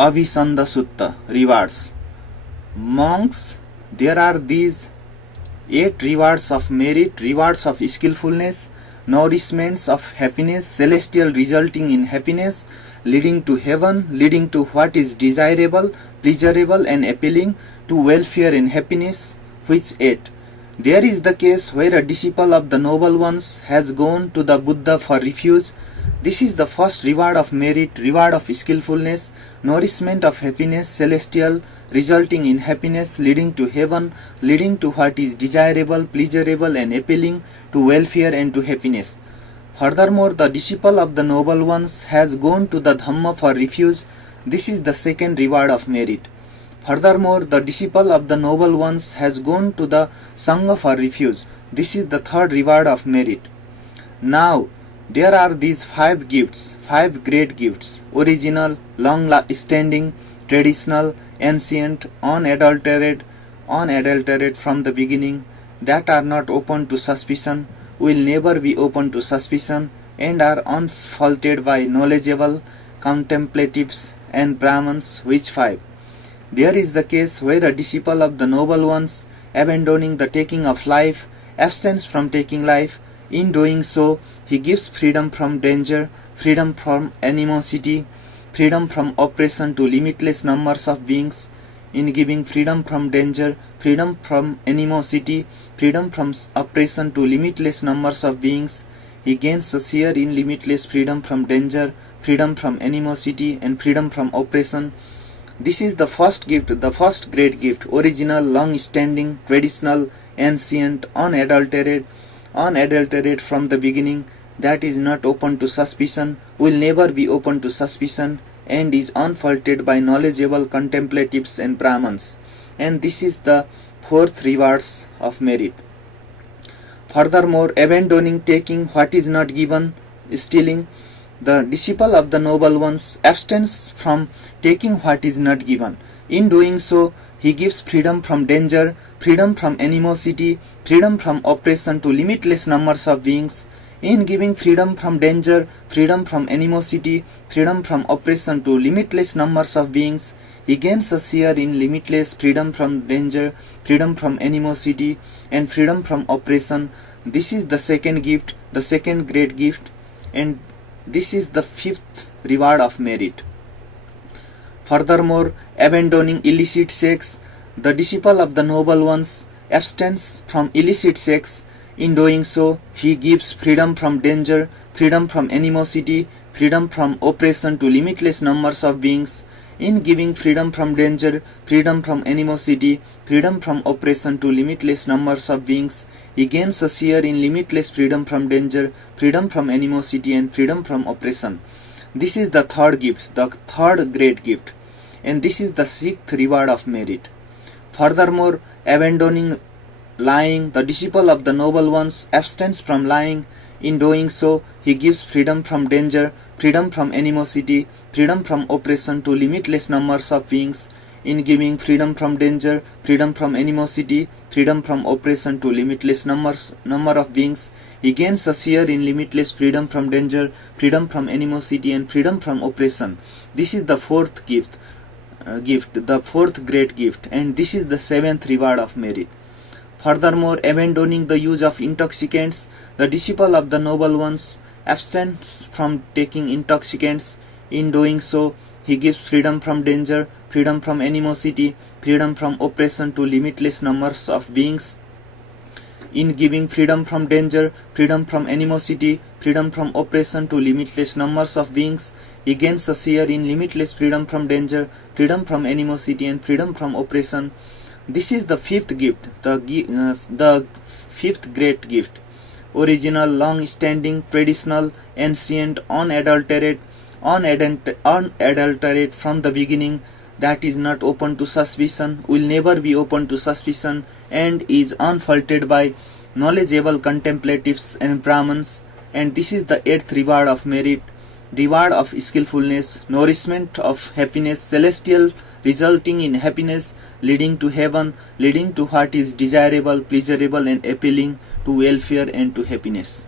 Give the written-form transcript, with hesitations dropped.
Abhisanda Sutta, rewards. Monks, there are these 8 rewards of merit, rewards of skillfulness, nourishments of happiness, celestial resulting in happiness, leading to heaven, leading to what is desirable, pleasurable and appealing, to welfare and happiness, which 8. There is the case where a disciple of the noble ones has gone to the Buddha for refuge. This is the first reward of merit, reward of skillfulness, nourishment of happiness, celestial, resulting in happiness, leading to heaven, leading to what is desirable, pleasurable and appealing, to welfare and to happiness. Furthermore, the disciple of the noble ones has gone to the Dhamma for refuge. This is the second reward of merit. Furthermore, the disciple of the noble ones has gone to the Sangha for refuge. This is the third reward of merit. Now, there are these 5 gifts, 5 great gifts: original, long-standing, traditional, ancient, unadulterated from the beginning, that are not open to suspicion, will never be open to suspicion, and are unfaulted by knowledgeable contemplatives and Brahmins. Which 5? There is the case where a disciple of the noble ones, abandoning the taking of life, abstains from taking life. In doing so, he gives freedom from danger, freedom from animosity, freedom from oppression to limitless numbers of beings. In giving freedom from danger, freedom from animosity, freedom from oppression to limitless numbers of beings, he gains a share in limitless freedom from danger, freedom from animosity and freedom from oppression. This is the first gift, the first great gift: original, long-standing, traditional, ancient, unadulterated from the beginning, that is not open to suspicion, will never be open to suspicion, and is unfaulted by knowledgeable contemplatives and Brahmins. And this is the 4th rewards of merit. Furthermore, abandoning taking what is not given, stealing, the disciple of the noble ones abstains from taking what is not given. In doing so, he gives freedom from danger, freedom from animosity, freedom from oppression to limitless numbers of beings. In giving freedom from danger, freedom from animosity, freedom from oppression to limitless numbers of beings, he gains a share in limitless freedom from danger, freedom from animosity, and freedom from oppression. This is the second gift, the second great gift, and this is the 5th reward of merit. Furthermore, abandoning illicit sex, the disciple of the noble ones abstains from illicit sex. In doing so, he gives freedom from danger, freedom from animosity, freedom from oppression to limitless numbers of beings. In giving freedom from danger, freedom from animosity, freedom from oppression to limitless numbers of beings, he gains a share in limitless freedom from danger, freedom from animosity and freedom from oppression. This is the third gift, the third great gift, and this is the 6th reward of merit. Furthermore, abandoning lying, the disciple of the noble ones abstains from lying. In doing so, he gives freedom from danger, freedom from animosity, freedom from oppression to limitless numbers of beings. In giving freedom from danger, freedom from animosity, freedom from oppression to limitless number of beings, he gains a share in limitless freedom from danger, freedom from animosity and freedom from oppression. This is the 4th gift, the 4th great gift, and this is the 7th reward of merit. Furthermore, abandoning the use of intoxicants, the disciple of the noble ones abstains from taking intoxicants. In doing so, he gives freedom from danger, freedom from animosity, freedom from oppression to limitless numbers of beings. In giving freedom from danger, freedom from animosity, freedom from oppression to limitless numbers of beings, he gains a share in limitless freedom from danger, freedom from animosity and freedom from oppression. This is the 5th gift, the 5th great gift: original, long-standing, traditional, ancient, unadulterated from the beginning, that is not open to suspicion, will never be open to suspicion, and is unfaulted by knowledgeable contemplatives and Brahmins. And this is the 8th reward of merit, reward of skillfulness, nourishment of happiness, celestial, resulting in happiness, leading to heaven, leading to what is desirable, pleasurable and appealing, to welfare and to happiness.